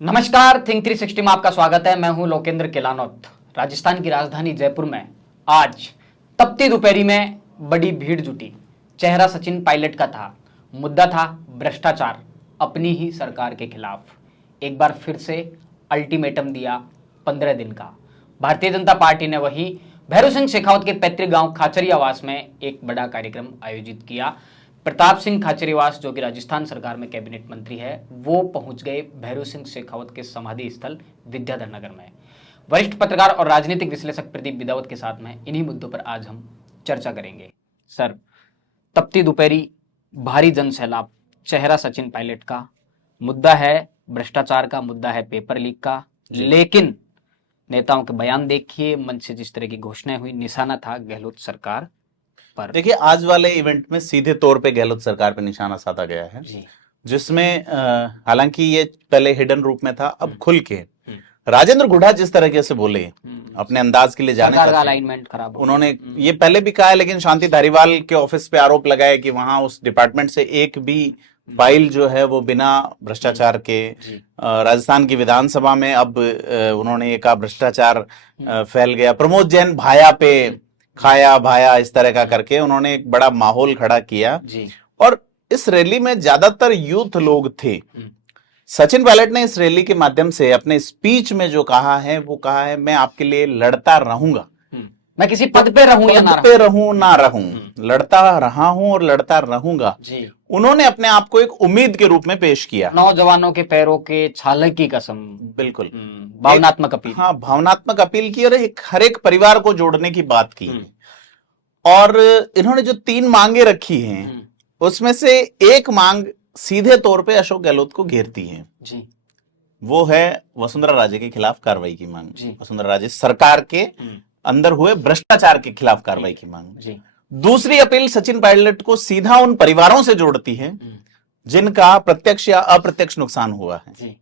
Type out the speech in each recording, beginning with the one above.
नमस्कार, थिंक 360 में आपका स्वागत है। मैं हूं लोकेंद्र केलानौत। राजस्थान की राजधानी जयपुर में आज तपती दोपहरी में बड़ी भीड़ जुटी। चेहरा सचिन पायलट का था, मुद्दा था भ्रष्टाचार अपनी ही सरकार के खिलाफ। एक बार फिर से अल्टीमेटम दिया 15 दिन का। भारतीय जनता पार्टी ने वही भैरू सिंह शेखावत के पैतृक गांव खाचरियावास में एक बड़ा कार्यक्रम आयोजित किया। प्रताप सिंह खाचरियावास, जो कि राजस्थान सरकार में कैबिनेट मंत्री है, वो पहुंच गए भैरू सिंह शेखावत के समाधि स्थल विद्याधर नगर में। वरिष्ठ पत्रकार और राजनीतिक विश्लेषक प्रदीप बिदावत के साथ में इन्हीं मुद्दों पर आज हम चर्चा करेंगे। सर, तपती दोपहरी, भारी जन सैलाब, चेहरा सचिन पायलट का, मुद्दा है भ्रष्टाचार का, मुद्दा है पेपर लीक का, लेकिन नेताओं के बयान देखिए, मंच से जिस तरह की घोषणाएं हुई, निशाना था गहलोत सरकार पर। देखिए, आज वाले इवेंट में सीधे तौर पे गहलोत सरकार पे निशाना साधा गया है, जिसमें हालांकि ये पहले हिडन रूप में था, अब खुल के राजेंद्र गुढ़ा जिस तरीके से बोले, अपने अंदाज के लिए जाने का अलाइनमेंट खराब, उन्होंने ये पहले भी कहा है, लेकिन शांति धारीवाल के ऑफिस पे आरोप लगाया कि वहां उस डिपार्टमेंट से एक भी फाइल जो है वो बिना भ्रष्टाचार के। राजस्थान की विधानसभा में अब उन्होंने ये कहा भ्रष्टाचार फैल गया। प्रमोद जैन भाया पे खाया भाया इस तरह का करके उन्होंने एक बड़ा माहौल खड़ा किया जी। और इस रैली में ज्यादातर यूथ लोग थे। सचिन पायलट ने इस रैली के माध्यम से अपने स्पीच में जो कहा है वो कहा है, मैं आपके लिए लड़ता रहूंगा, मैं किसी पद पे रहूं या ना रहूं, लड़ता रहा हूं और लड़ता रहूंगा। उन्होंने अपने आप को एक उम्मीद के रूप में पेश किया। नौजवानों के पैरों के छाले की कसम, बिल्कुल भावनात्मक अपील। हाँ, भावनात्मक अपील की और हर एक परिवार को जोड़ने की बात की। और इन्होंने जो 3 मांगे रखी हैं, उसमें से एक मांग सीधे तौर पे अशोक गहलोत को घेरती है जी। वो है वसुंधरा राजे के खिलाफ कार्रवाई की मांग, वसुंधरा राजे सरकार के अंदर हुए भ्रष्टाचार के खिलाफ कार्रवाई की मांग जी। दूसरी अपील सचिन पायलट को सीधा उन परिवारों से जोड़ती है जिनका प्रत्यक्ष या अप्रत्यक्ष नुकसान हुआ है।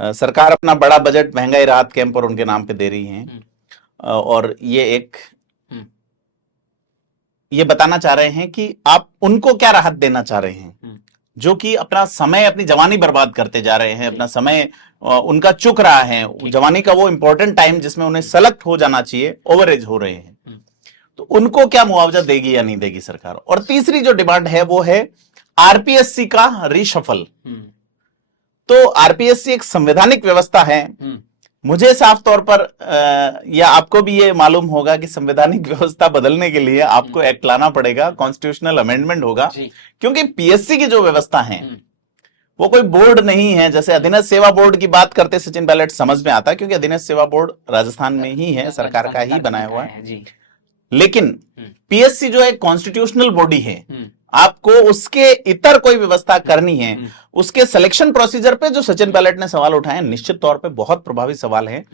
सरकार अपना बड़ा बजट महंगाई राहत कैंप और उनके नाम पे दे रही है और ये बताना चाह रहे हैं कि आप उनको क्या राहत देना चाह रहे हैं, जो कि अपना समय, अपनी जवानी बर्बाद करते जा रहे हैं। अपना समय उनका चुक रहा है, जवानी का वो इंपॉर्टेंट टाइम जिसमें उन्हें सेलेक्ट हो जाना चाहिए, ओवर एज हो रहे हैं। तो उनको क्या मुआवजा देगी या नहीं देगी सरकार। और तीसरी जो डिमांड है वो है आरपीएससी का रीशफल। तो आरपीएससी एक संवैधानिक व्यवस्था है। मुझे साफ तौर पर या आपको भी ये मालूम होगा कि संवैधानिक व्यवस्था बदलने के लिए आपको एक्ट लाना पड़ेगा, कॉन्स्टिट्यूशनल अमेंडमेंट होगा, क्योंकि पीएससी की जो व्यवस्था है वो कोई बोर्ड नहीं है। जैसे अधीनस्थ सेवा बोर्ड की बात करते सचिन पायलट समझ में आता, क्योंकि अधीनस्थ सेवा बोर्ड राजस्थान में ही है, सरकार का ही बनाया हुआ है। लेकिन पीएससी जो एक कॉन्स्टिट्यूशनल बॉडी है, आपको उसके इतर कोई व्यवस्था करनी है। उसके सिलेक्शन प्रोसीजर पे जो सचिन पायलट ने सवाल उठाए, निश्चित तौर पे बहुत प्रभावी सवाल है।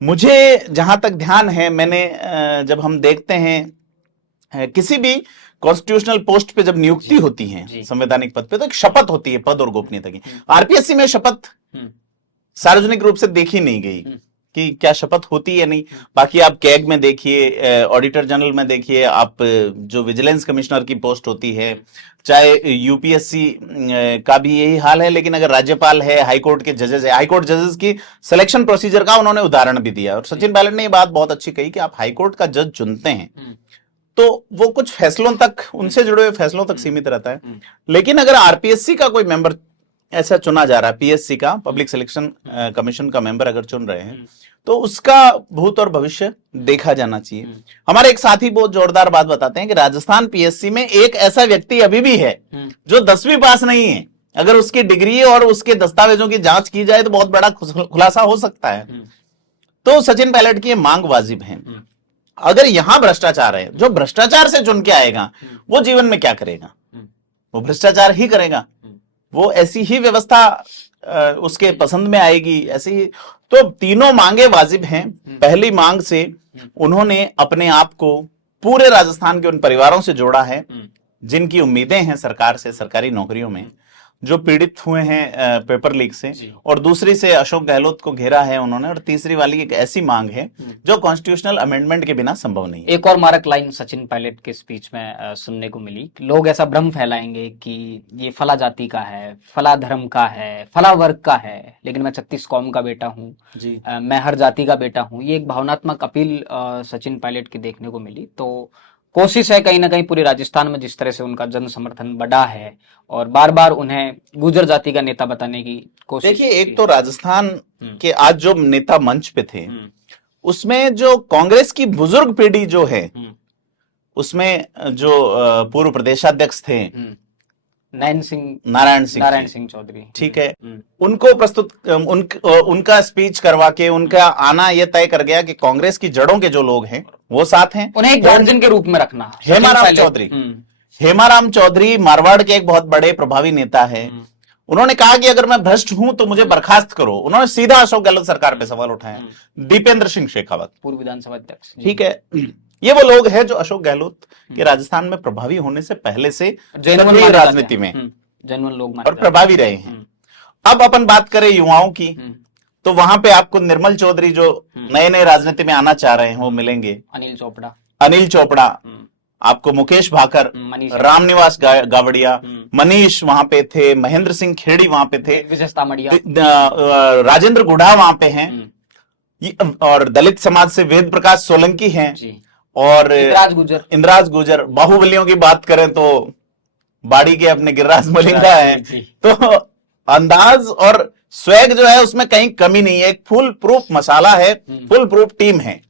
मुझे जहां तक ध्यान है, मैंने जब हम देखते हैं किसी भी कॉन्स्टिट्यूशनल पोस्ट पे जब नियुक्ति होती है संवैधानिक पद पे, तो एक शपथ होती है पद और गोपनीयता की। आरपीएससी में शपथ सार्वजनिक रूप से देखी नहीं गई कि क्या शपथ होती है नहीं। बाकी आप कैग में देखिए, ऑडिटर जनरल में देखिए, आप जो विजिलेंस कमिश्नर की पोस्ट होती है, चाहे यूपीएससी का भी यही हाल है। लेकिन अगर राज्यपाल है, हाईकोर्ट के जजेस है, हाईकोर्ट जजेस की सिलेक्शन प्रोसीजर का उन्होंने उदाहरण भी दिया। और सचिन पायलट ने ये बात बहुत अच्छी कही कि आप हाईकोर्ट का जज चुनते हैं तो वो कुछ फैसलों तक, उनसे जुड़े हुए फैसलों तक सीमित रहता है। लेकिन अगर आरपीएससी का कोई मेंबर ऐसा चुना जा रहा है, पीएससी का, पब्लिक सिलेक्शन कमीशन का मेंबर अगर चुन रहे हैं, तो उसका भूत और भविष्य देखा जाना चाहिए। हमारे एक साथी बहुत जोरदार बात बताते हैं कि राजस्थान पीएससी में एक ऐसा व्यक्ति अभी भी है जो 10वीं पास नहीं है। अगर उसकी डिग्री और उसके दस्तावेजों की जांच की जाए तो बहुत बड़ा खुलासा हो सकता है। तो सचिन पायलट की ये मांग वाजिब है। अगर यहां भ्रष्टाचार है, जो भ्रष्टाचार से चुन के आएगा वो जीवन में क्या करेगा, वो भ्रष्टाचार ही करेगा, वो ऐसी ही व्यवस्था उसके पसंद में आएगी, ऐसे ही। तो तीनों मांगे वाजिब हैं। पहली मांग से उन्होंने अपने आप को पूरे राजस्थान के उन परिवारों से जोड़ा है जिनकी उम्मीदें हैं सरकार से, सरकारी नौकरियों में। जो पीड़ित हुए हैं पेपर लीक से, जी। और दूसरी से अशोक गहलोत को घेरा है उन्होंने, और तीसरी वाली एक ऐसी मांग है जो कॉन्स्टिट्यूशनल अमेंडमेंट के बिना संभव नहीं है। एक और मारक लाइन सचिन पायलट के स्पीच में सुनने को मिली। लोग ऐसा भ्रम फैलाएंगे कि ये फला जाति का है, फला धर्म का है, फला वर्ग का है, लेकिन मैं 36 कौम का बेटा हूँ, जी। मैं हर जाति का बेटा हूँ। ये एक भावनात्मक अपील सचिन पायलट की देखने को मिली। तो कोशिश है कहीं ना कहीं पूरे राजस्थान में जिस तरह से उनका जन समर्थन बढ़ा है और बार बार उन्हें गुर्जर जाति का नेता बताने की कोशिश। देखिए, एक तो राजस्थान के आज जो नेता मंच पे थे, उसमें जो कांग्रेस की बुजुर्ग पीढ़ी जो है, उसमें जो पूर्व प्रदेशाध्यक्ष थे नारायण सिंह चौधरी, ठीक है, उनको प्रस्तुत उनका स्पीच करवा के उनका आना यह तय कर गया कि कांग्रेस की जड़ों के जो लोग हैं वो साथ हैं, उन्हें एक गार्जियन के रूप में रखना। हेमाराम चौधरी मारवाड़ के एक बहुत बड़े प्रभावी नेता है। उन्होंने कहा कि अगर मैं भ्रष्ट हूं तो मुझे बर्खास्त करो। उन्होंने सीधा अशोक गहलोत सरकार पे सवाल उठाया। दीपेंद्र सिंह शेखावत, पूर्व विधानसभा अध्यक्ष, ठीक है, ये वो लोग हैं जो अशोक गहलोत के राजस्थान में प्रभावी होने से पहले से सक्रिय राजनीति में जेन्युइन लोग और प्रभावी रहे हैं। अब अपन बात करें युवाओं की, तो वहां पे आपको निर्मल चौधरी जो नए नए राजनीति में आना चाह रहे हैं वो मिलेंगे। अनिल चोपड़ा, आपको मुकेश भाकर, रामनिवास गावड़िया, मनीष वहां पे थे, महेंद्र सिंह खेड़ी वहां पे थे, राजेंद्र गुढ़ा वहां पे हैं, और दलित समाज से वेद प्रकाश सोलंकी हैं, और इंद्राज गुजर। बाहुबलियों की बात करें तो बाड़ी के अपने गिरिराज मलिंगा हैं। तो अंदाज और स्वैग जो है उसमें कहीं कमी नहीं है, एक फुल प्रूफ मसाला है, फुल प्रूफ टीम है।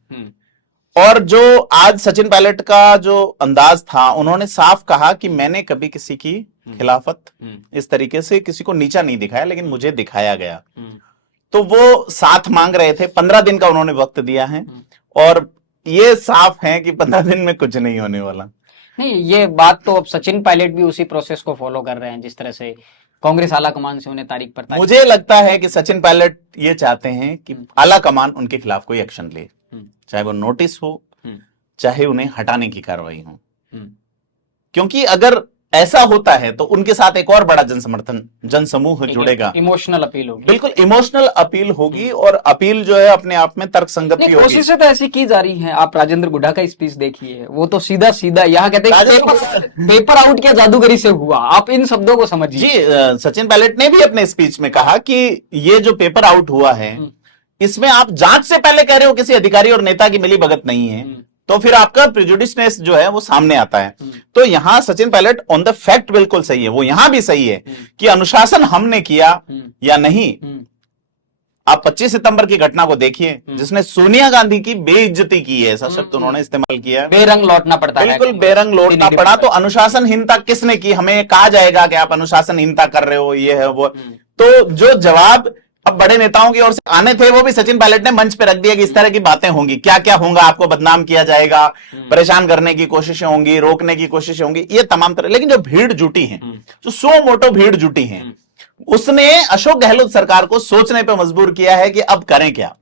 और जो आज सचिन पायलट का जो अंदाज था, उन्होंने साफ कहा कि मैंने कभी किसी की खिलाफत इस तरीके से किसी को नीचा नहीं दिखाया, लेकिन मुझे दिखाया गया। तो वो साथ मांग रहे थे, 15 दिन का उन्होंने वक्त दिया है, और ये साफ है कि 15 दिन में कुछ नहीं होने वाला। नहीं, ये बात तो अब सचिन पायलट भी उसी प्रोसेस को फॉलो कर रहे हैं जिस तरह से कांग्रेस आला कमान से उन्हें तारीख पर मुझे लगता है कि सचिन पायलट ये चाहते हैं कि आला कमान उनके खिलाफ कोई एक्शन ले, चाहे वो नोटिस हो, चाहे उन्हें हटाने की कार्रवाई हो। क्योंकि अगर ऐसा होता है तो उनके साथ एक और बड़ा जन समूह जुड़ेगा। इमोशनल अपील होगी, बिल्कुल इमोशनल अपील होगी, और अपील जो है अपने आप में तर्कसंगत भी होगी। कोशिशें तो ऐसी की जा रही हैं। आप राजेंद्र गुढ़ा का स्पीच देखिए, वो तो सीधा सीधा यहाँ कहते हैं पेपर आउट क्या जादूगरी से हुआ। आप इन शब्दों को समझिए। जी, सचिन पायलट ने भी अपने स्पीच में कहा कि ये जो पेपर आउट हुआ है, इसमें आप जांच से पहले कह रहे हो किसी अधिकारी और नेता की मिली भगत नहीं है, तो फिर आपका प्रिजुडिसनेस जो है वो सामने आता है। तो यहां Sachin Pilot on the fact बिल्कुल सही है, वो यहां भी सही है कि अनुशासन हमने किया या नहीं। आप 25 सितंबर की घटना को देखिए, जिसने सोनिया गांधी की बेइज्जती की है, ऐसा शब्द उन्होंने इस्तेमाल किया, बेरंग लौटना पड़ता है, बिल्कुल बेरंग लौटना पड़ा। तो अनुशासनहीनता किसने की? हमें कहा जाएगा कि आप अनुशासनहीनता कर रहे हो, ये है वो। तो जो जवाब अब बड़े नेताओं की ओर से आने थे, वो भी सचिन पायलट ने मंच पे रख दिया कि इस तरह की बातें होंगी, क्या क्या होगा, आपको बदनाम किया जाएगा, परेशान करने की कोशिशें होंगी, रोकने की कोशिशें होंगी, ये तमाम तरह। लेकिन जो भीड़ जुटी है, जो सो मोटो भीड़ जुटी है, उसने अशोक गहलोत सरकार को सोचने पे मजबूर किया है कि अब करें क्या।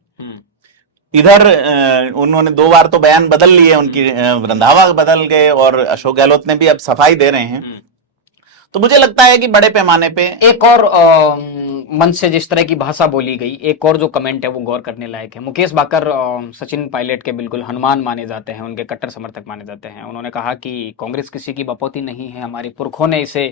इधर उन्होंने 2 बार तो बयान बदल लिए, उनकी रंधावा बदल गए, और अशोक गहलोत ने भी अब सफाई दे रहे हैं। तो मुझे लगता है कि बड़े पैमाने पे एक और मंच से जिस तरह की भाषा बोली गई, एक और जो कमेंट है वो गौर करने लायक है। मुकेश भाकर सचिन पायलट के बिल्कुल हनुमान माने जाते हैं, उनके कट्टर समर्थक माने जाते हैं। उन्होंने कहा कि कांग्रेस किसी की बपौती नहीं है, हमारे पुरखों ने इसे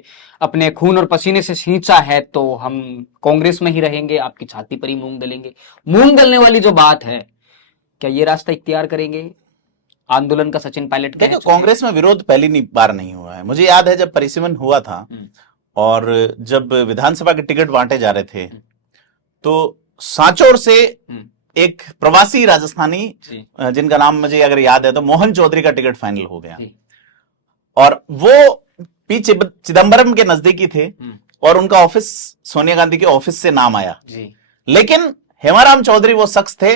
अपने खून और पसीने से सींचा है, तो हम कांग्रेस में ही रहेंगे, आपकी छाती पर ही मूंग दलेंगे। मूंग दलने वाली जो बात है, क्या ये रास्ता इख्तियार करेंगे आंदोलन का? सचिन पायलट देखो, कांग्रेस में विरोध पहली बार नहीं हुआ है। मुझे याद है जब परिसीमन हुआ था और जब विधानसभा के टिकट बांटे जा रहे थे, तो सांचौर से एक प्रवासी राजस्थानी, जिनका नाम मुझे अगर याद है तो मोहन चौधरी का टिकट फाइनल हो गया, और वो पीछे चिदंबरम के नजदीकी थे, और उनका ऑफिस सोनिया गांधी के ऑफिस से नाम आया। लेकिन हेमाराम चौधरी वो शख्स थे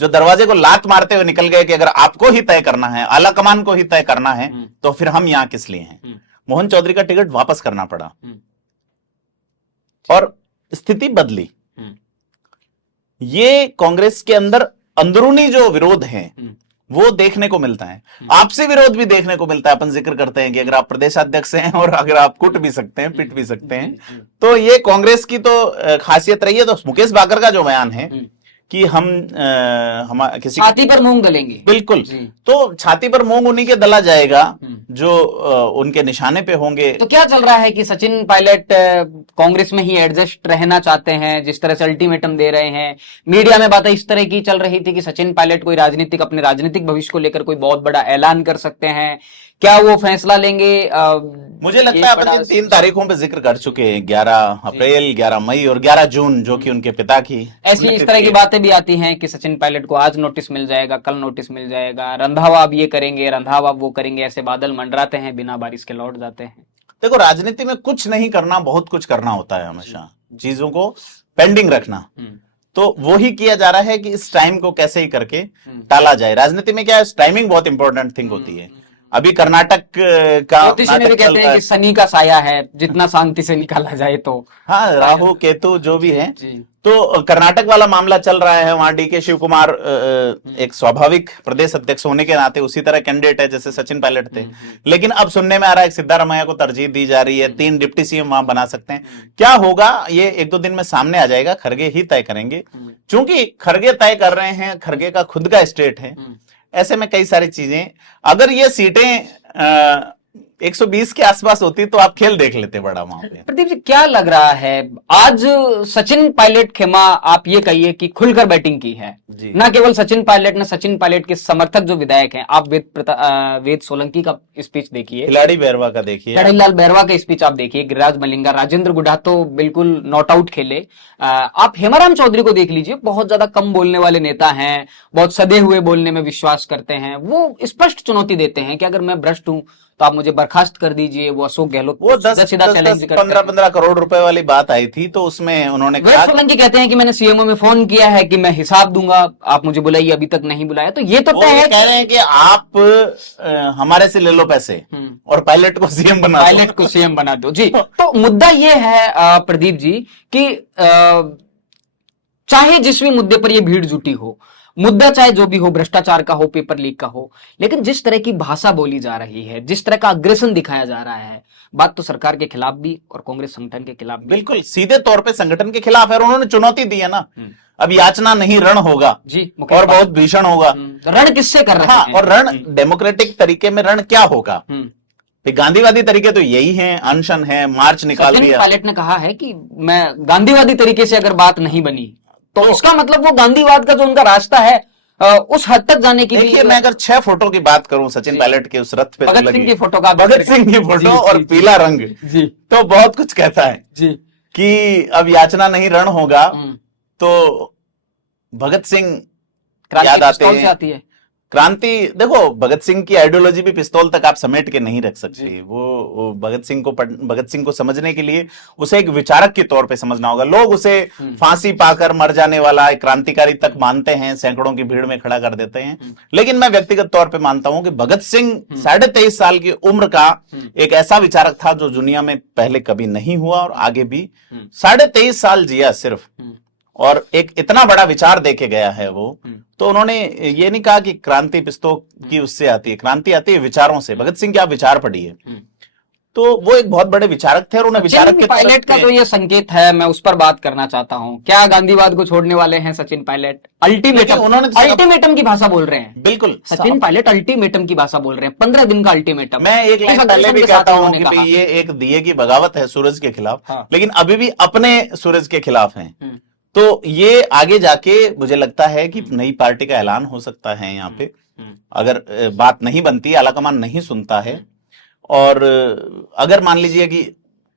जो दरवाजे को लात मारते हुए निकल गए कि अगर आपको ही तय करना है, आला कमान को ही तय करना है, तो फिर हम यहां किस लिए हैं। मोहन चौधरी का टिकट वापस करना पड़ा, और स्थिति बदली। ये कांग्रेस के अंदर अंदरूनी जो विरोध है वो देखने को मिलता है। आपसी विरोध भी देखने को मिलता है। अपन जिक्र करते हैं कि अगर आप प्रदेशाध्यक्ष हैं और अगर आप कुट भी सकते हैं, पिट भी सकते हैं, तो ये कांग्रेस की तो खासियत रही है। तो मुकेश बाकर का जो बयान है कि हम किसी छाती पर मूंग दलेंगे, बिल्कुल, तो छाती पर मूंग उन्हीं के दला जाएगा जो उनके निशाने पे होंगे। तो क्या चल रहा है कि सचिन पायलट कांग्रेस में ही एडजस्ट रहना चाहते हैं, जिस तरह से अल्टीमेटम दे रहे हैं। मीडिया में बातें इस तरह की चल रही थी कि सचिन पायलट कोई अपने राजनीतिक भविष्य को लेकर कोई बहुत बड़ा ऐलान कर सकते हैं। क्या वो फैसला लेंगे? मुझे लगता है अपन इन 3 तारीखों पे जिक्र कर चुके हैं, 11 अप्रैल, 11 मई और 11 जून, जो कि उनके पिता की ऐसी इस तरह की बातें भी आती हैं कि सचिन पायलट को आज नोटिस मिल जाएगा, कल नोटिस मिल जाएगा, रंधावा अब ये करेंगे, रंधावा वो करेंगे, ऐसे बादल मंडराते हैं, बिना बारिश के लौट जाते हैं। देखो, राजनीति में कुछ नहीं करना, बहुत कुछ करना होता है। हमेशा चीजों को पेंडिंग रखना, तो वो ही किया जा रहा है कि इस टाइम को कैसे ही करके टाला जाए। राजनीति में क्या है, टाइमिंग बहुत इंपॉर्टेंट थिंग होती है। अभी कर्नाटक का नाटक भी कहते हैं कि शनि का साया है, जितना शांति से निकाला जाए तो। हाँ, राहु केतु जो भी है। तो कर्नाटक वाला मामला चल रहा है, वहां डीके शिव कुमार एक स्वाभाविक प्रदेश अध्यक्ष होने के नाते उसी तरह कैंडिडेट है जैसे सचिन पायलट थे। लेकिन अब सुनने में आ रहा है सिद्धारमैया को तरजीह दी जा रही है, 3 डिप्टी सीएम वहां बना सकते हैं। क्या होगा ये 1-2 दिन में सामने आ जाएगा, खरगे ही तय करेंगे। चूंकि खरगे तय कर रहे हैं, खरगे का खुद का स्टेट है, ऐसे में कई सारी चीजें, अगर ये सीटें 120 के आसपास होती तो आप खेल देख लेते बड़ा वहां पे। प्रदीप जी, क्या लग रहा है आज सचिन पायलट खेमा, आप ये कहिए कि खुलकर बैटिंग की है जी। ना केवल सचिन पायलट ने, सचिन पायलट के समर्थक जो विधायक हैं, आप वेद सोलंकी का स्पीच देखिए, खिलाड़ी बैरवा का देखिए, खिलाड़ी बैरवा का स्पीच आप देखिए, गिरिराज मलिंगा, राजेंद्र गुढ़ा तो बिल्कुल नॉट आउट खेले। आप हेमाराम चौधरी को देख लीजिए, बहुत ज्यादा कम बोलने वाले नेता हैं, बहुत सदे हुए बोलने में विश्वास करते हैं। वो स्पष्ट चुनौती देते हैं कि अगर मैं भ्रष्ट हूं तो आप मुझे बर्खास्त कर दीजिए। वो अशोक गहलोत वो 10-15 करोड़ रुपए वाली बात आई थी, तो उसमें उन्होंने कहा, सोलंकी कहते हैं कि मैंने सीएमओ में फोन किया है कि मैं हिसाब दूंगा, आप मुझे बुलाइए, अभी तक नहीं बुलाया। तो ये तो वो ये कह रहे हैं कि आप हमारे से ले लो पैसे और पायलट को सीएम बना दो। पायलट को सीएम बना दो जी। तो मुद्दा ये है प्रदीप जी कि चाहे जिस भी मुद्दे पर ये भीड़ जुटी हो, मुद्दा चाहे जो भी हो, भ्रष्टाचार का हो, पेपर लीक का हो, लेकिन जिस तरह की भाषा बोली जा रही है, जिस तरह का अग्रेशन दिखाया जा रहा है, बात तो सरकार के खिलाफ भी और कांग्रेस संगठन के खिलाफ भी, बिल्कुल सीधे तौर पे संगठन के खिलाफ है। और उन्होंने चुनौती दी है ना, अब याचना नहीं रण होगा जी, और बहुत भीषण होगा। रण किससे कर रहे हैं? और रण डेमोक्रेटिक तरीके में रण क्या होगा? गांधीवादी तरीके तो यही हैं, अनशन है, मार्च निकाल दिया। पायलट ने कहा है कि मैं गांधीवादी तरीके से अगर बात नहीं बनी तो इसका मतलब वो गांधीवाद का जो उनका रास्ता है उस हद तक जाने की। देखिए, मैं अगर 6 फोटो की बात करूं सचिन पायलट के उस रथ पे, भगत सिंह की फोटो का, भगत सिंह की फोटो और पीला रंग जी, तो बहुत कुछ कहता है जी कि अब याचना नहीं रण होगा। तो भगत सिंह याद आते हैं। क्रांति, देखो भगत सिंह की आइडियोलॉजी भी पिस्तौल तक आप समेट के नहीं रख सकते। वो भगत सिंह को समझने के लिए उसे एक विचारक के तौर पे समझना होगा। लोग उसे फांसी पाकर मर जाने वाला एक क्रांतिकारी तक मानते हैं, सैकड़ों की भीड़ में खड़ा कर देते हैं। लेकिन मैं व्यक्तिगत तौर पे मानता हूं कि भगत सिंह 23.5 साल की उम्र का एक ऐसा विचारक था जो दुनिया में पहले कभी नहीं हुआ और आगे भी 23.5 साल जिया सिर्फ, और एक इतना बड़ा विचार देके गया है वो। तो उन्होंने ये नहीं कहा कि क्रांति पिस्तौल की उससे आती है, क्रांति आती है विचारों से। भगत सिंह के आप विचार पढ़िए, तो वो एक बहुत बड़े विचारक थे और उन्हें विचारक के पायलट का जो ये संकेत है, मैं उस पर बात करना चाहता हूं। क्या गांधीवाद को छोड़ने वाले हैं सचिन पायलट? अल्टीमेटम की भाषा बोल रहे हैं। बिल्कुल, सचिन पायलट अल्टीमेटम की भाषा बोल रहे हैं, 15 दिन का अल्टीमेटम। मैं एक लाइन पहले भी कहता हूं कि भाई ये एक दिए की बगावत है सूरज के खिलाफ, लेकिन अभी भी अपने सूरज के खिलाफ है। तो ये आगे जाके मुझे लगता है कि नई पार्टी का ऐलान हो सकता है यहाँ पे, अगर बात नहीं बनती, आलाकमान नहीं सुनता है। और अगर मान लीजिए कि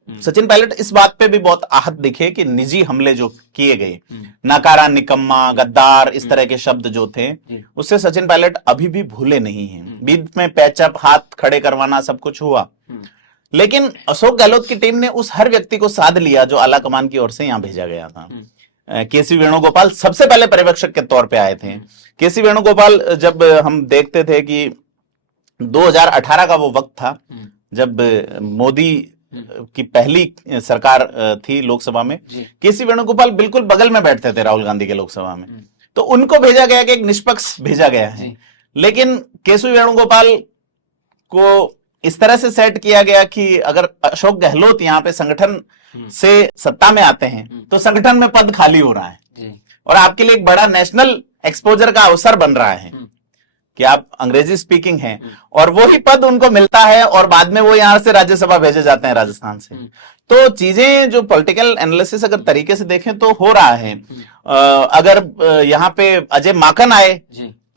सचिन पायलट इस बात पे भी बहुत आहत दिखे कि निजी हमले जो किए गए, नकारा, निकम्मा, गद्दार, इस तरह के शब्द जो थे, उससे सचिन पायलट अभी भी भूले नहीं हैं। बीच में पैचअप, हाथ खड़े करवाना, सब कुछ हुआ, लेकिन अशोक गहलोत की टीम ने उस हर व्यक्ति को साध लिया जो आलाकमान की ओर से यहां भेजा गया था। केसी वेणुगोपाल सबसे पहले पर्यवेक्षक के तौर पे आए थे। केसी वेणुगोपाल, जब हम देखते थे कि 2018 का वो वक्त था जब मोदी की पहली सरकार थी लोकसभा में, केसी वेणुगोपाल बिल्कुल बगल में बैठते थे राहुल गांधी के लोकसभा में, तो उनको भेजा गया कि एक निष्पक्ष भेजा गया है। लेकिन केशव वेणुगोपाल को इस तरह से सेट किया गया कि अगर अशोक गहलोत यहाँ पे संगठन से सत्ता में आते हैं तो संगठन में पद खाली हो रहा है और आपके लिए एक बड़ा नेशनल एक्सपोजर का अवसर बन रहा है कि आप अंग्रेजी स्पीकिंग हैं और वही पद उनको मिलता है और बाद में वो यहां से राज्यसभा भेजे जाते हैं राजस्थान से। तो चीजें जो पॉलिटिकल एनालिसिस अगर तरीके से देखें तो हो रहा है। अगर यहाँ पे अजय माकन आए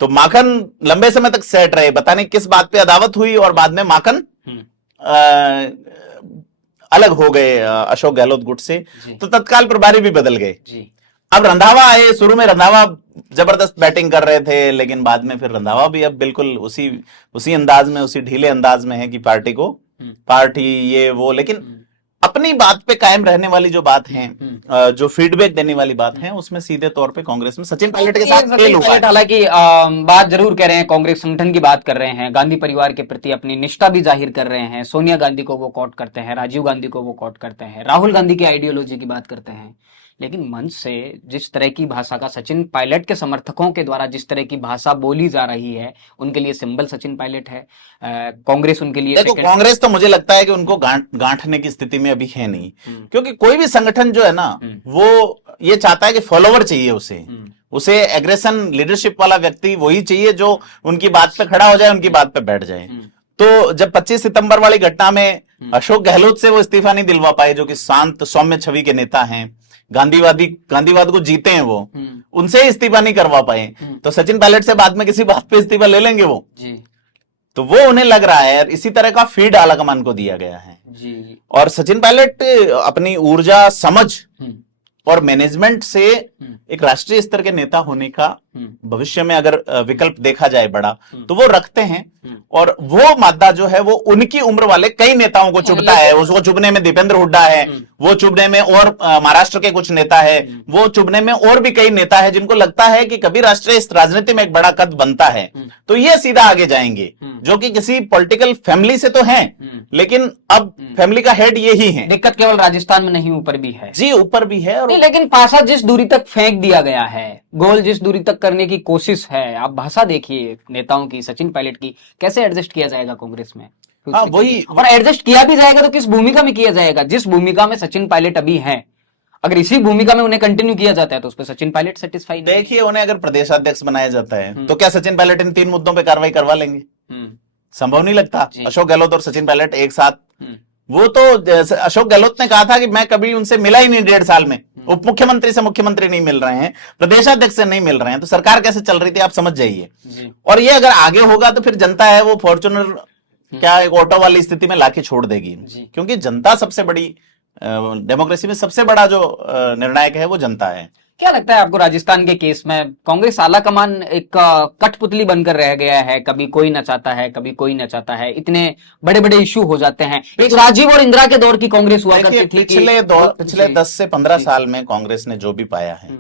तो माकन लंबे समय तक सेट रहे, पता नहीं किस बात पे अदावत हुई और बाद में माकन अलग हो गए अशोक गहलोत गुट से, तो तत्काल प्रभारी भी बदल गए। अब रंधावा आए, शुरू में रंधावा जबरदस्त बैटिंग कर रहे थे लेकिन बाद में फिर रंधावा भी अब बिल्कुल उसी अंदाज में, उसी ढीले अंदाज में है कि पार्टी ये वो, लेकिन अपनी बात पे कायम रहने वाली जो बात है, जो फीडबैक देने वाली बात है, उसमें सीधे तौर पे कांग्रेस में सचिन पायलट के साथ फेल हुआ है। हालांकि बात जरूर कह रहे हैं, कांग्रेस संगठन की बात कर रहे हैं, गांधी परिवार के प्रति अपनी निष्ठा भी जाहिर कर रहे हैं, सोनिया गांधी को वो कोट करते हैं, राजीव गांधी को वो कोट करते हैं, राहुल गांधी की आइडियोलॉजी की बात करते हैं, लेकिन मंच से जिस तरह की भाषा का सचिन पायलट के समर्थकों के द्वारा जिस तरह की भाषा बोली जा रही है, उनके लिए सिंबल सचिन पायलट है। कांग्रेस उनके लिए देखो, कांग्रेस तो मुझे लगता है कि उनको गांठने की स्थिति में अभी है नहीं, क्योंकि कोई भी संगठन जो है ना वो ये चाहता है कि फॉलोवर चाहिए उसे एग्रेशन लीडरशिप वाला व्यक्ति वही चाहिए जो उनकी बात पे खड़ा हो जाए, उनकी बात पे बैठ जाए। तो जब 25 सितंबर वाली घटना में अशोक गहलोत से वो इस्तीफा नहीं दिलवा पाए, जो कि शांत सौम्य छवि के नेता हैं, गांधीवाद को जीते हैं, वो उनसे इस्तीफा नहीं करवा पाए, तो सचिन पायलट से बाद में किसी बात पे इस्तीफा ले लेंगे वो जी। तो वो उन्हें लग रहा है, इसी तरह का फीड आलाकमान को दिया गया है जी। और सचिन पायलट अपनी ऊर्जा, समझ और मैनेजमेंट से एक राष्ट्रीय स्तर के नेता होने का भविष्य में अगर विकल्प देखा जाए बड़ा, तो वो रखते हैं। और वो मादा जो है वो उनकी उम्र वाले कई नेताओं को चुभता है। उसको चुभने में दीपेंद्र हुड्डा है, वो चुभने में और महाराष्ट्र के कुछ नेता है, वो चुभने में और भी कई नेता है जिनको लगता है कि कभी राष्ट्रीय राजनीति में एक बड़ा कद बनता है तो ये सीधा आगे जाएंगे, जो कि किसी पॉलिटिकल फैमिली से तो हैं, लेकिन अब फैमिली का हेड ये ही है। दिक्कत केवल राजस्थान में नहीं, ऊपर भी है जी, ऊपर भी है। और लेकिन पासा जिस दूरी तक फेंक दिया गया है, गोल जिस दूरी तक करने की कोशिश है, आप भाषा देखिए नेताओं की, सचिन पायलट की, कैसे एडजस्ट किया जाएगा कांग्रेस में? हाँ, वही। और एडजस्ट किया भी जाएगा तो किस भूमिका में किया जाएगा? जिस भूमिका में सचिन पायलट अभी हैं, अगर इसी भूमिका में उन्हें कंटिन्यू किया जाता है तो उस पर सचिन पायलट सेटिस्फाई नहीं। देखिए, उन्हें अगर प्रदेशाध्यक्ष बनाया जाता है तो क्या सचिन पायलट इन 3 मुद्दों पे कार्रवाई करवा लेंगे? संभव नहीं लगता। अशोक गहलोत और सचिन पायलट एक साथ, वो तो अशोक गहलोत ने कहा था कि मैं कभी उनसे मिला ही नहीं 1.5 साल में, उप मुख्यमंत्री से मुख्यमंत्री नहीं मिल रहे हैं, प्रदेशाध्यक्ष से नहीं मिल रहे हैं, तो सरकार कैसे चल रही थी आप समझ जाइए। और ये अगर आगे होगा तो फिर जनता है वो फॉर्च्यूनर क्या एक ऑटो वाली स्थिति में लाके छोड़ देगी, क्योंकि जनता सबसे बड़ी, डेमोक्रेसी में सबसे बड़ा जो निर्णायक है वो जनता है। क्या लगता है आपको राजस्थान के केस में कांग्रेस आला कमान एक कठपुतली बनकर रह गया है? कभी कोई नचाता है, कभी कोई नचाता है, इतने बड़े बड़े इश्यू हो जाते हैं। एक राजीव और इंदिरा के दौर की कांग्रेस हुआ करती थी। पिछले 10 से 15 साल में कांग्रेस ने जो भी पाया है,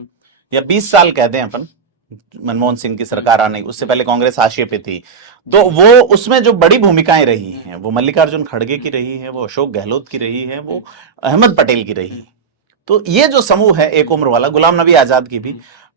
या 20 साल कह दें अपन, मनमोहन सिंह की सरकार आने, उससे पहले कांग्रेस हाशिए पे थी, तो वो उसमें जो बड़ी भूमिकाएं रही हैं वो मल्लिकार्जुन खड़गे की रही है, वो अशोक गहलोत की रही है, वो अहमद पटेल की रही है। तो ये जो समूह है एक उम्र वाला, गुलाम नबी आजाद की भी,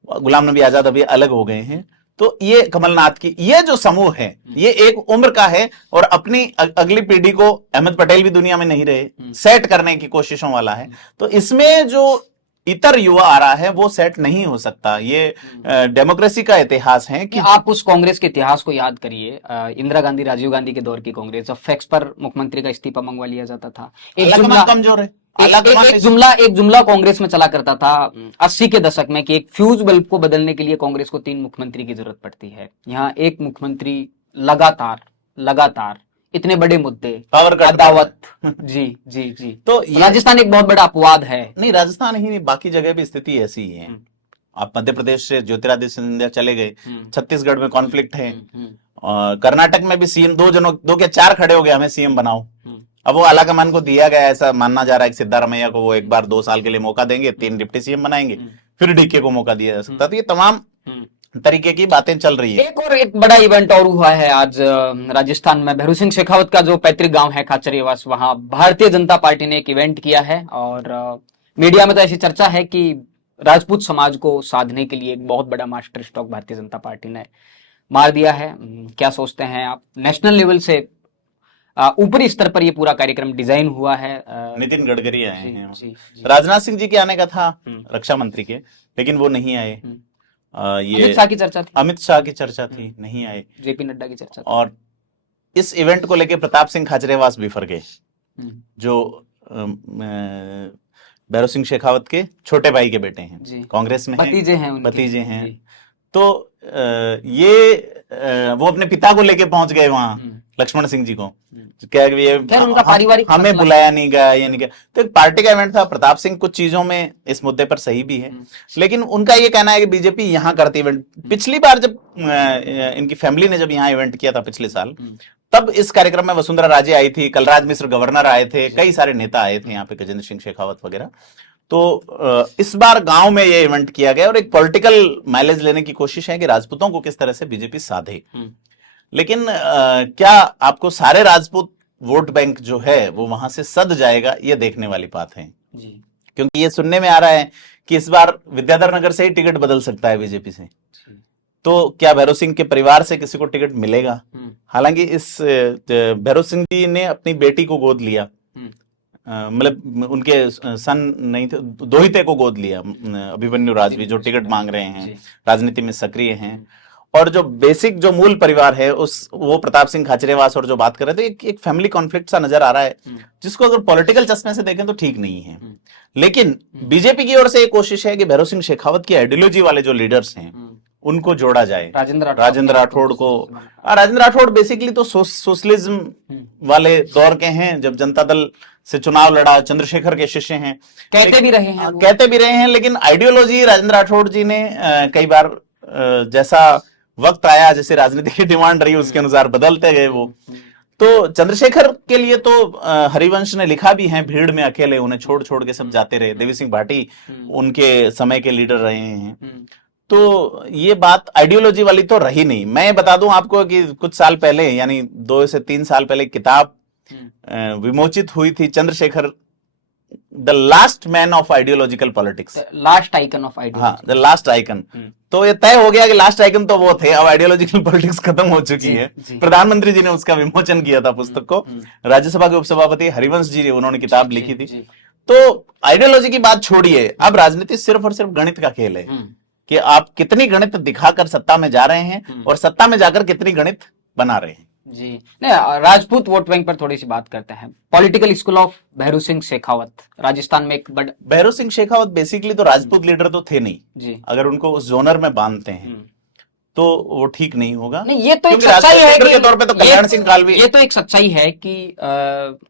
गुलाम नबी आजाद अभी अलग हो गए हैं, तो ये कमलनाथ की, ये जो समूह है ये एक उम्र का है और अपनी अगली पीढ़ी को, अहमद पटेल भी दुनिया में नहीं रहे, सेट करने की कोशिशों वाला है। तो इसमें जो इतर युवा आ रहा है वो सेट नहीं हो सकता। ये डेमोक्रेसी का इतिहास है कि आप उस कांग्रेस के इतिहास को याद करिए, इंदिरा गांधी, राजीव गांधी के दौर की कांग्रेस, जब फैक्स पर मुख्यमंत्री का इस्तीफा मंगवा लिया जाता था, एक जुमला कमजोर है, एक जुमला कांग्रेस में चला करता था 80 के दशक में कि एक फ्यूज बल्ब को बदलने के लिए कांग्रेस को 3 मुख्यमंत्री की जरूरत पड़ती है। यहाँ एक मुख्यमंत्री लगातार इतने बड़े मुद्दे, अदावत जी जी जी, तो राजस्थान एक बहुत बड़ा अपवाद है। नहीं, राजस्थान ही नहीं, बाकी जगह भी स्थिति ऐसी ही है। आप मध्य प्रदेश से ज्योतिरादित्य सिंधिया चले गए, छत्तीसगढ़ में कॉन्फ्लिक्ट है, कर्नाटक में भी सीएम 2 के 4 खड़े हो गए, हमें सीएम बनाओ। अब वो आलाकमान को दिया गया, ऐसा मानना जा रहा है कि सिद्धारमैया को वो एक बार 2 साल के लिए मौका देंगे, 3 डिप्टी सीएम बनाएंगे, फिर डीके को मौका दिया जा सकता। तो ये तमाम तरीके की बातें चल रही है। एक बड़ा इवेंट और हुआ है आज राजस्थान में। भैरू सिंह शेखावत का जो पैतृक गांव है खाचरियावास, वहां भारतीय जनता पार्टी ने एक इवेंट किया है और मीडिया में तो ऐसी चर्चा है कि राजपूत समाज को साधने के लिए एक बहुत बड़ा master stroke Bharatiya Janata party ने मार दिया है। क्या सोचते हैं आप? नेशनल लेवल से ऊपरी स्तर पर ये पूरा कार्यक्रम डिजाइन हुआ है। नितिन गडकरी आए जी, हैं, जी, जी। राजनाथ सिंह जी के आने का था, रक्षा मंत्री के, लेकिन वो नहीं आए। ये अमित शाह की चर्चा थी, अमित शाह की चर्चा थी, नहीं आए। जेपी नड्डा की चर्चा थी। और इस इवेंट को लेके प्रताप सिंह खाचरियावास बिफर गए, जो भैरव सिंह शेखावत के छोटे भाई के बेटे हैं, कांग्रेस में भतीजे हैं, भतीजे हैं। तो वो अपने पिता को लेके पहुंच गए वहां, लक्ष्मण सिंह जी को, क्या ये उनका पारिवारिक हमें बुलाया नहीं गया, ये नहीं गया। तो एक पार्टी का इवेंट था। प्रताप सिंह कुछ चीजों में इस मुद्दे पर सही भी है, लेकिन उनका ये कहना है कि बीजेपी यहाँ करती इवेंट। पिछली बार जब इनकी फैमिली ने जब यहाँ इवेंट किया था पिछले साल, तब इस कार्यक्रम में वसुंधरा राजे आई थी, कलराज मिश्र गवर्नर आए थे, कई सारे नेता आए थे यहाँ पे, गजेंद्र सिंह शेखावत वगैरह। तो इस बार गांव में ये इवेंट किया गया और एक पॉलिटिकल माइलेज लेने की कोशिश है कि राजपूतों को किस तरह से बीजेपी साधे। लेकिन क्या आपको सारे राजपूत वोट बैंक जो है वो वहां से सद जाएगा, ये देखने वाली बात है जी। क्योंकि ये सुनने में आ रहा है कि इस बार विद्याधर नगर से ही टिकट बदल सकता है बीजेपी से। तो क्या भैरव सिंह के परिवार से किसी को टिकट मिलेगा? हालांकि इस भैरव सिंह जी ने अपनी बेटी को गोद लिया, मतलब उनके सन नहीं थे, दोहिते को गोद लिया, अभिमन्यु राजवी, जो टिकट मांग रहे हैं, राजनीति में सक्रिय हैं। और जो बेसिक जो मूल परिवार है वो प्रताप सिंह खाचरियावास और जो बात कर रहे थे, एक फैमिली कॉन्फ्लिक्ट सा नजर आ रहा है, जिसको अगर पॉलिटिकल चश्मे से देखें तो ठीक नहीं है। लेकिन बीजेपी की ओर से एक कोशिश है कि भैरव सिंह शेखावत की आइडियोलॉजी वाले जो लीडर्स हैं उनको जोड़ा जाए। राजेंद्र राठौड़ को, राजेंद्र राठौड़ बेसिकली तो सोशलिज्म वाले दौर के हैं, जब जनता दल से चुनाव लड़ा, चंद्रशेखर के शिष्य हैं, कहते भी रहे हैं। लेकिन आइडियोलॉजी राजेंद्र राठौड़ जी ने कई बार जैसा वक्त आया, जैसे राजनीति की डिमांड रही, उसके अनुसार बदलते गए वो। तो चंद्रशेखर के लिए तो हरिवंश ने लिखा भी है, भीड़ में अकेले उन्हें छोड़ छोड़ के सब जाते रहे। देवी सिंह भाटी उनके समय के लीडर रहे हैं। तो ये बात आइडियोलॉजी वाली तो रही नहीं। मैं बता दूं आपको कि कुछ साल पहले, यानी 2 से 3 साल पहले, किताब विमोचित हुई थी, Chandrashekhar the last man of ideological politics, last icon of ideology. हाँ, द लास्ट आइकन। तो ये तय हो गया कि लास्ट आइकन तो वो थे, अब आइडियोलॉजिकल पॉलिटिक्स खत्म हो चुकी है। प्रधानमंत्री जी ने उसका विमोचन किया था पुस्तक को, राज्यसभा के उपसभापति हरिवंश जी, उन्होंने किताब लिखी थी। तो आइडियोलॉजी की बात छोड़िए, अब राजनीति सिर्फ और सिर्फ गणित का खेल है कि आप कितनी गणित दिखाकर सत्ता में जा रहे हैं और सत्ता में जाकर कितनी गणित बना रहे हैं जी। नहीं, राजपूत वोट बैंक पर थोड़ी सी बात करते हैं। Political school of Bhairav Singh Shekhawat, Rajasthan में एक बड़ा। भैरव सिंह शेखावत बेसिकली तो राजपूत लीडर तो थे नहीं जी। अगर उनको उस जोनर में बांधते हैं तो वो ठीक नहीं होगा। नहीं, ये तो एक सच्चाई है कि तौर पे तो कल्याण सिंह कालवी, ये तो एक सच्चाई है कि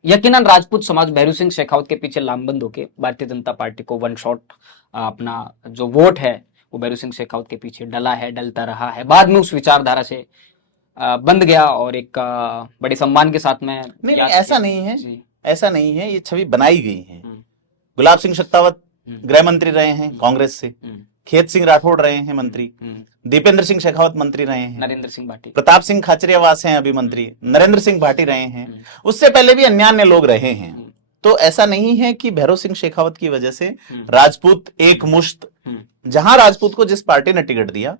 यकीनन राजपूत समाज भैरव सिंह शेखावत के पीछे लामबंद होके भारतीय जनता पार्टी को वन शॉट अपना जो वोट है वो भैरव सिंह शेखावत के पीछे डला है, डलता रहा है। बाद में उस विचारधारा से बंद गया और एक बड़े सम्मान के साथ में। नहीं, ऐसा नहीं है, ऐसा नहीं है, ये छवि बनाई गई है। गुलाब सिंह शक्तावत गृह मंत्री रहे हैं कांग्रेस से, खेत सिंह राठौड़ रहे हैं मंत्री, दीपेंद्र सिंह शेखावत मंत्री रहे हैं, नरेंद्र सिंह भाटी, प्रताप सिंह खाचरियावास हैं अभी मंत्री, नरेंद्र सिंह भाटी रहे हैं, उससे पहले भी अन्य लोग रहे हैं। तो ऐसा नहीं है कि भैरव सिंह शेखावत की वजह से राजपूत एक मुश्त, जहां राजपूत को जिस पार्टी ने टिकट दिया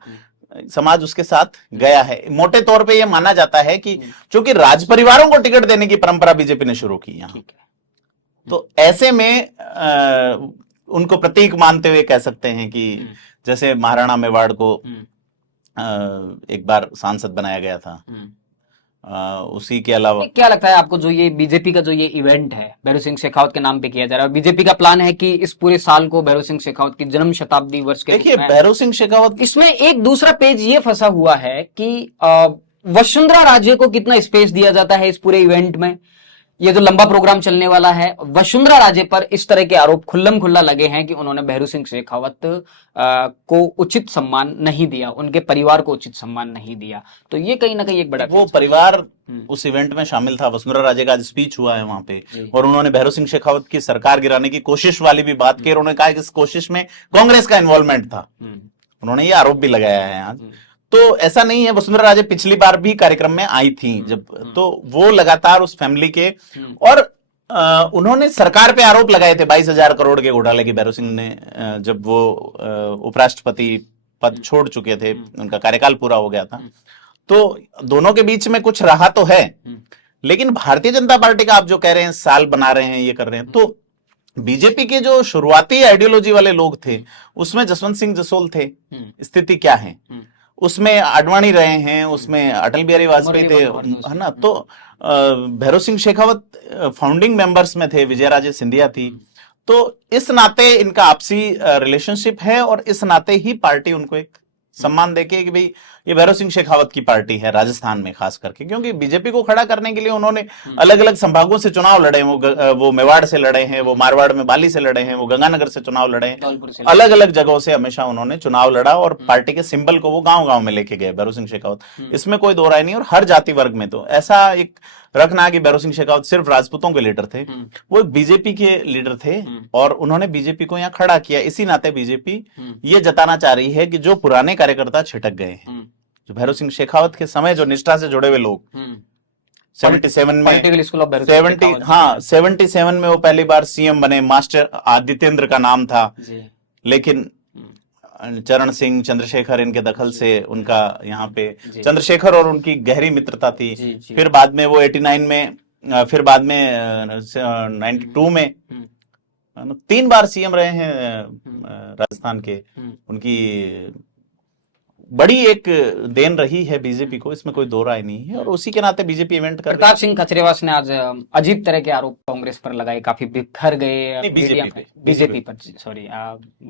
समाज उसके साथ गया है। मोटे तौर पे यह माना जाता है कि चूंकि राज परिवारों को टिकट देने की परंपरा बीजेपी ने शुरू की यहाँ, तो ऐसे में उनको प्रतीक मानते हुए कह सकते हैं कि जैसे महाराणा मेवाड़ को एक बार सांसद बनाया गया था, उसी के अलावा क्या लगता है आपको, जो ये बीजेपी का जो ये इवेंट है भैरव सिंह शेखावत के नाम पे किया जा रहा है, बीजेपी का प्लान है कि इस पूरे साल को भैरव सिंह शेखावत की जन्म शताब्दी वर्ष के, देखिए भैरव सिंह शेखावत, इसमें एक दूसरा पेज ये फंसा हुआ है कि वसुंधरा राजे को कितना स्पेस दिया जाता है इस पूरे इवेंट में। ये जो लंबा प्रोग्राम चलने वाला है, वसुंधरा राजे पर इस तरह के आरोप खुल्लम खुल्ला लगे हैं कि उन्होंने भैरव सिंह शेखावत को उचित सम्मान नहीं दिया, उनके परिवार को उचित सम्मान नहीं दिया। तो ये कहीं ना कहीं एक बड़ा, वो परिवार उस इवेंट में शामिल था। वसुंधरा राजे का आज स्पीच हुआ है वहां पे, और उन्होंने भैरव सिंह शेखावत की सरकार गिराने की कोशिश वाली भी बात की, और उन्होंने कहा कि इस कोशिश में कांग्रेस का इन्वॉल्वमेंट था। उन्होंने ये आरोप भी लगाया है आज। तो ऐसा नहीं है, वसुंधरा राजे पिछली बार भी कार्यक्रम में आई थी जब, तो वो लगातार उस फैमिली के, और उन्होंने सरकार पे आरोप लगाए थे 22,000 करोड़ के घोटाले की। भैरव सिंह ने जब वो उपराष्ट्रपति पद छोड़ चुके थे, उनका कार्यकाल पूरा हो गया था, तो दोनों के बीच में कुछ रहा तो है, लेकिन भारतीय जनता पार्टी का आप जो कह रहे हैं साल बना रहे हैं, ये कर रहे हैं, तो बीजेपी के जो शुरुआती आइडियोलॉजी वाले लोग थे उसमें जसवंत सिंह जसोल थे, स्थिति क्या है, उसमें आडवाणी रहे हैं, उसमें अटल बिहारी वाजपेयी थे, है ना, तो भैरव सिंह शेखावत फाउंडिंग मेंबर्स में थे, विजयराजे सिंधिया थी, तो इस नाते इनका आपसी रिलेशनशिप है और इस नाते ही पार्टी उनको एक सम्मान देके कि भाई ये भैरव सिंह शेखावत की पार्टी है राजस्थान में खास करके, क्योंकि बीजेपी को खड़ा करने के लिए उन्होंने अलग अलग संभागों से चुनाव लड़े, वो मेवाड़ से लड़े हैं, वो मारवाड़ में बाली से लड़े हैं, वो गंगानगर से चुनाव लड़े हैं, अलग अलग जगहों से हमेशा उन्होंने चुनाव लड़ा और पार्टी के सिंबल को वो गांव गांव में लेके गए भैरव सिंह शेखावत, इसमें कोई दो राय नहीं। और हर जाति वर्ग में तो ऐसा एक रखना कि भैरव सिंह शेखावत सिर्फ राजपूतों के लीडर थे, वो बीजेपी के लीडर थे और उन्होंने बीजेपी को यहाँ खड़ा किया। इसी नाते बीजेपी ये जताना चाह रही है कि जो पुराने कार्यकर्ता छिटक गए हैं, जो भैरव सिंह शेखावत के समय जो निष्ठा से जुड़े हुए लोग 77 में 77 में वो पहली बार सीएम बने, मास्टर आदित्येंद्र का नाम था, लेकिन चरण सिंह चंद्रशेखर इनके दखल से उनका यहाँ पे चंद्रशेखर और उनकी गहरी मित्रता थी। फिर बाद में वो 89 में, फिर बाद में 92 में 3 बार सीएम रहे हैं राजस्थान के। उनकी बड़ी एक देन रही है बीजेपी को, इसमें कोई दो राय नहीं है और उसी के नाते बीजेपी इवेंट कर प्रताप सिंह खचरेवास ने आज अजीब तरह के आरोप कांग्रेस पर लगाए, काफी बिखर गए, बीजेपी पर सॉरी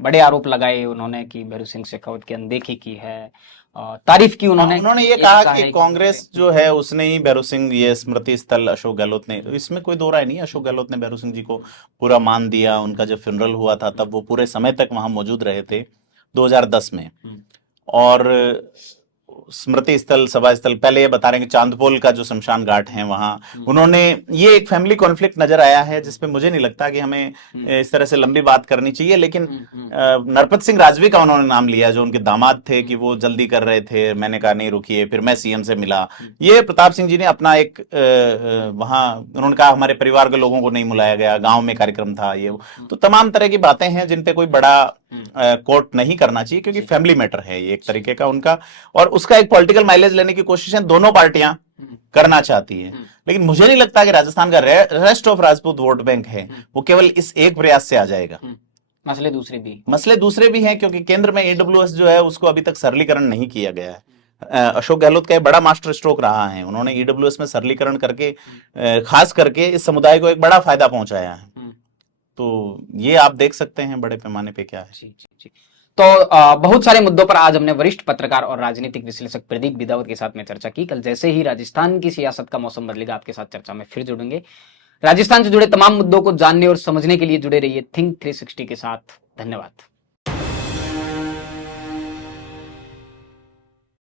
बड़े आरोप लगाए उन्होंने कि भैरव सिंह शेखावत की अनदेखी की है, तारीफ की उन्होंने ये कहा कि कांग्रेस जो है उसने ही भैरव सिंह, ये स्मृति स्थल अशोक गहलोत ने, इसमें कोई दो राय नहीं। अशोक गहलोत ने भैरव सिंह जी को पूरा मान दिया, उनका जब फ्यूनरल हुआ था तब वो पूरे समय तक वहां मौजूद रहे थे 2010 में। और स्मृति स्थल, सभा स्थल, पहले ये बता रहे हैं कि चांदपोल का जो शमशान घाट है वहां उन्होंने, ये एक फैमिली कॉन्फ्लिक्ट नजर आया है जिसपे मुझे नहीं लगता कि हमें इस तरह से लंबी बात करनी चाहिए, लेकिन नरपत सिंह राजवी का उन्होंने नाम लिया जो उनके दामाद थे कि वो जल्दी कर रहे थे, मैंने कहा नहीं रुकिए, फिर मैं सीएम से मिला। ये प्रताप सिंह जी ने अपना एक वहां उन्होंने कहा हमारे परिवार के लोगों को नहीं बुलाया गया, गाँव में कार्यक्रम था, ये तो तमाम तरह की बातें हैं जिनपे कोई बड़ा कोर्ट नहीं करना चाहिए, क्योंकि फैमिली मैटर है ये एक तरीके का उनका, और उसका एक पॉलिटिकल माइलेज लेने की कोशिश दोनों पार्टियां करना चाहती है। लेकिन मुझे नहीं लगता कि राजस्थान का rest of Rajput vote bank है वो केवल इस एक प्रयास से आ जाएगा। मसले दूसरे भी हैं, क्योंकि केंद्र में ईडब्ल्यूएस जो है उसको अभी तक सरलीकरण नहीं किया गया है। अशोक गहलोत का एक बड़ा मास्टर स्ट्रोक रहा है, उन्होंने ईडब्ल्यूएस में सरलीकरण करके खास करके इस समुदाय को एक बड़ा फायदा पहुंचाया है। तो ये आप देख सकते हैं बड़े पैमाने पे क्या है। जी। तो बहुत सारे मुद्दों पर आज हमने वरिष्ठ पत्रकार और राजनीतिक विश्लेषक प्रदीप बिदावत के साथ में चर्चा की। कल जैसे ही राजस्थान की सियासत का मौसम बदलेगा आपके साथ चर्चा में फिर जुड़ेंगे। राजस्थान से जुड़े तमाम मुद्दों को जानने और समझने के लिए जुड़े रहिए थिंक 360 के साथ। धन्यवाद।